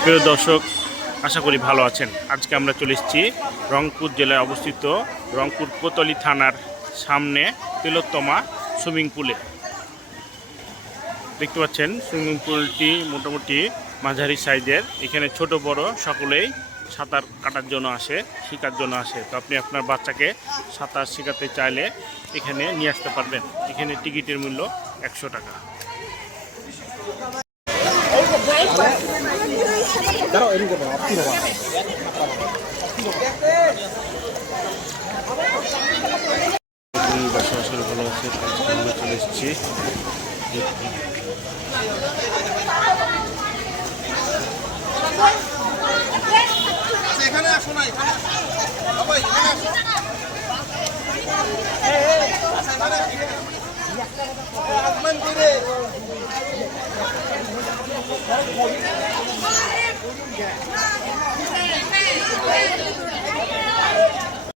প্রিয় দর্শক, আশা করি ভালো আছেন। আজকে আমরা চলে এসেছি রংপুর জেলায় অবস্থিত রংপুর কোতোয়ালি থানার সামনে তিলোত্তমা সুইমিং পুলে। দেখতে পাচ্ছেন সুইমিং পুলটি মোটামুটি মাঝারি সাইজের। এখানে ছোট বড় সকলেই সাঁতার কাটার জন্য আসে, শেখার জন্য আসে। তো আপনি আপনার বাচ্চাকে সাঁতার শেখাতে চাইলে এখানে নিয়ে আসতে পারবেন। এখানে টিকিটের মূল্য 100 টাকা। বাসা ভালো আছে, আমরা চলে এসেছি।